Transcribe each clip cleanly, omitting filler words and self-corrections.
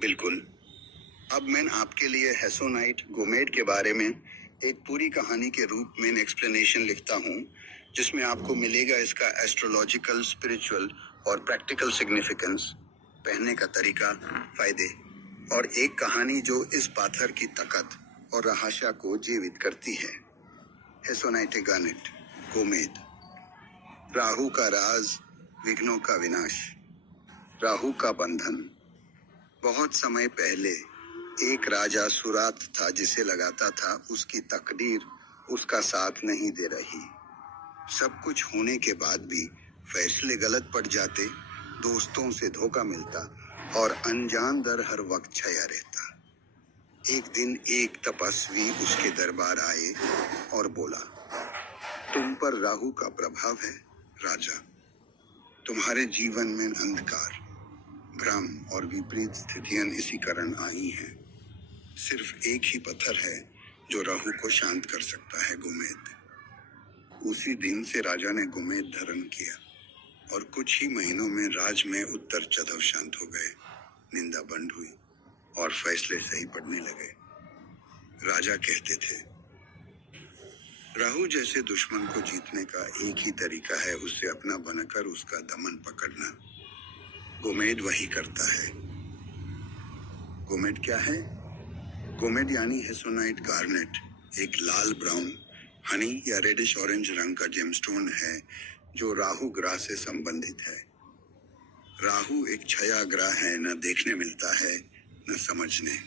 बिल्कुल। अब मैं आपके लिए हेसोनाइट गोमेड के बारे में एक पूरी कहानी के रूप में एक्सप्लेनेशन लिखता हूँ, जिसमें आपको मिलेगा इसका एस्ट्रोलॉजिकल, स्पिरिचुअल और प्रैक्टिकल सिग्निफिकेंस, पहनने का तरीका, फायदे और एक कहानी जो इस पाथर की ताकत और रहस्य को जीवित करती है। Hessonite garnet गोमेद। राहु का राज, विघ्नों का विनाश। राहु का बंधन। बहुत समय पहले एक राजा सुरात था जिसे लगाता था उसकी तकदीर उसका साथ नहीं दे रही। सब कुछ होने के बाद भी फैसले गलत पड़ जाते, दोस्तों से धोखा मिलता और अनजान दर हर वक्त छाया रहता। एक दिन एक तपस्वी उसके दरबार आए और बोला, तुम पर राहु का प्रभाव है राजा। तुम्हारे जीवन में अंधकार, भ्रम और विपरीत स्थितियां इसी कारण आई हैं। सिर्फ एक ही पत्थर है जो राहु को शांत कर सकता है, गोमेद। उसी दिन से राजा ने गोमेद धारण किया और कुछ ही महीनों में राज में उत्तर चदव शांत हो गए, निंदा बंद हुई और फैसले सही पड़ने लगे। राजा कहते थे, राहु जैसे दुश्मन को जीतने का एक ही तरीका है उससे अपना बनकर उसका दमन पकड़ना। गोमेद वही करता है। गोमेद क्या है? गोमेद यानी हेसोनाइट गार्नेट एक लाल ब्राउन, हनी या रेडिश ऑरेंज रंग का जेमस्टोन है जो राहु ग्रह से संबंधित है। राहु एक छाया ग्रह है, न देखने मिलता है न समझने।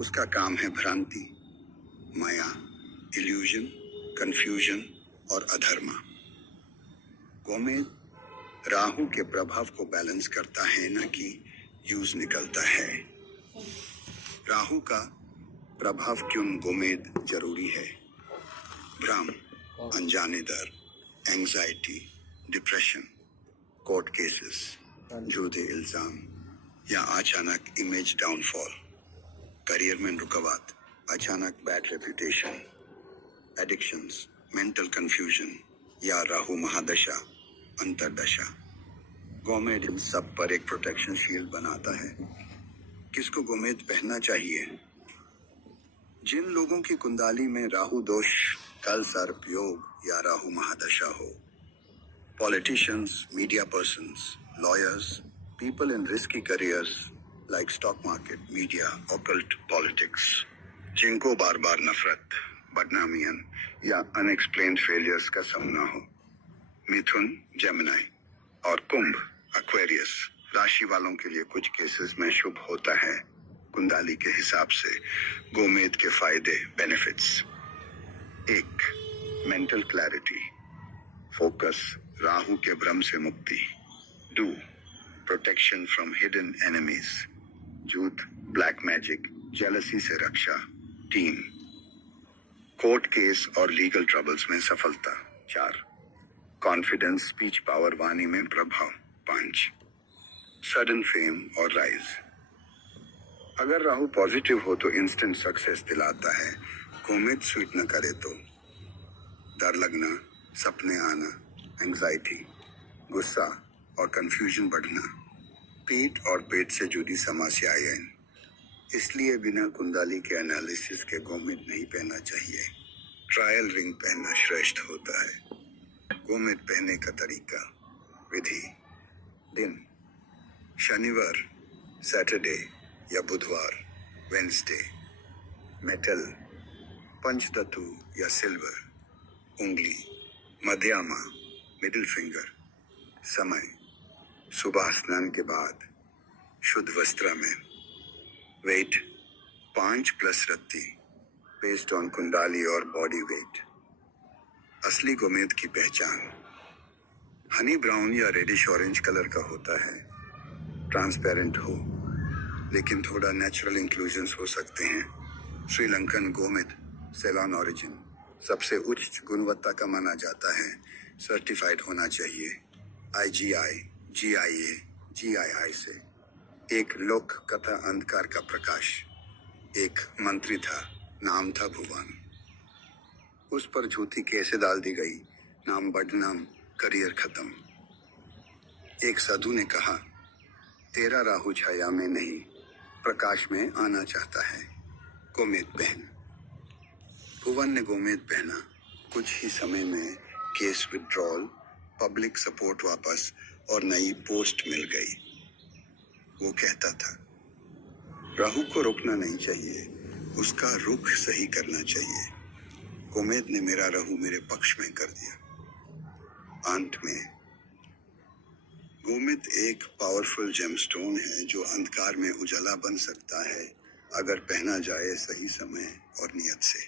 उसका काम है भ्रांति, माया, इल्यूजन, कंफ्यूजन और अधर्म। गोमेद राहु के प्रभाव को बैलेंस करता है, न कि यूज निकलता है। राहु का प्रभाव क्यों गोमेद जरूरी है? भ्रम, अनजाने डर, एंजाइटी, डिप्रेशन, कोर्ट केसेस, झूठे इल्जाम या अचानक इमेज डाउनफॉल, करियर में रुकावट, अचानक bad reputation, addictions, mental confusion या राहु महादशा, अंतरदशा। गोमेद इन सब पर एक प्रोटेक्शन शील्ड बनाता है। किसको गोमेद पहनना चाहिए? जिन लोगों की कुंडली में राहु दोष, कल सर्प योग या राहु महादशा हो, politicians, media persons, lawyers, people in risky careers like stock market, media, occult, politics, जिनको बार बार नफरत, बदनामियां या अनएक्सप्लेन्ड फेलियर्स का सामना हो। मिथुन, जेमिनी और कुंभ, एक्वेरियस राशि वालों के लिए कुछ केसेस में शुभ होता है। कुंडली के हिसाब से गोमेद के फायदे, benefits. 1. Mental clarity, focus, Rahu के भ्रम से मुक्ति। 2. प्रोटेक्शन फ्रॉम हिडन एनिमीज, झूठ, ब्लैक मैजिक, जेलसी से रक्षा। 3. कोर्ट केस और लीगल ट्रबल्स में सफलता। 4. कॉन्फिडेंस, स्पीच पावर, वाणी में प्रभाव। 5. सडन फेम और राइज। अगर राहु पॉजिटिव हो तो इंस्टेंट सक्सेस दिलाता है। गोमेद स्वीट न करे तो डर लगना, सपने आना, एंजाइटी, गुस्सा और कंफ्यूजन बढ़ना, पीठ और पेट से जुड़ी समस्याएं। इसलिए बिना कुंडली के एनालिसिस के गोमेद नहीं पहनना चाहिए। ट्रायल रिंग पहनना श्रेष्ठ होता है। गोमेद पहनने का तरीका, विधि। दिन, शनिवार, सैटरडे या बुधवार, वेंसडे। मेटल, पंचतत्व या सिल्वर। उंगली, मध्यमा, मिडिल फिंगर। समय, सुबह स्नान के बाद, शुद्ध वस्त्र में। वेट 5+ रत्ती, बेस्ड ऑन कुंडली और बॉडी वेट। असली गोमेद की पहचान, हनी ब्राउन या रेडिश ऑरेंज कलर का होता है। ट्रांसपेरेंट हो, लेकिन थोड़ा नेचुरल इंक्लूजन्स हो सकते हैं। श्रीलंकन गोमेद, सेलॉन ओरिजिन, सबसे उच्च गुणवत्ता का माना जाता है। सर्टिफाइड होना चाहिए IGI, GIA, GII से। एक लोक कथा, अंधकार का प्रकाश। एक मंत्री था, नाम था भुवन। उस पर झूठी केसें डाल दी गई, नाम बदनाम, करियर खत्म। एक साधु ने कहा, तेरा राहु छाया में नहीं प्रकाश में आना चाहता है। गोमेद पहन। भुवन ने गोमेद पहना। कुछ ही समय में केस विड्रॉल, पब्लिक सपोर्ट वापस और नई पोस्ट मिल गई। वो कहता था, राहु को रोकना नहीं चाहिए, उसका रुख सही करना चाहिए। गोमेद ने मेरा राहु मेरे पक्ष में कर दिया। अंत में गोमेद एक पावरफुल जेमस्टोन है जो अंधकार में उजाला बन सकता है अगर पहना जाए सही समय और नियत से।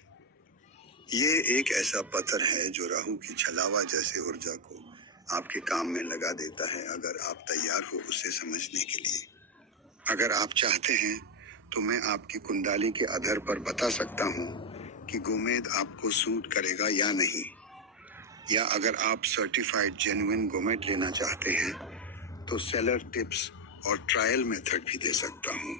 ये एक ऐसा पत्थर है जो राहु की छलावा जैसे ऊर्जा को आपके काम में लगा देता है अगर आप तैयार हो उसे समझने के लिए। अगर आप चाहते हैं तो मैं आपकी कुंडली के आधार पर बता सकता हूँ कि गोमेद आपको सूट करेगा या नहीं। या अगर आप सर्टिफाइड जेन्युइन गोमेद लेना चाहते हैं तो सेलर टिप्स और ट्रायल मेथड भी दे सकता हूँ।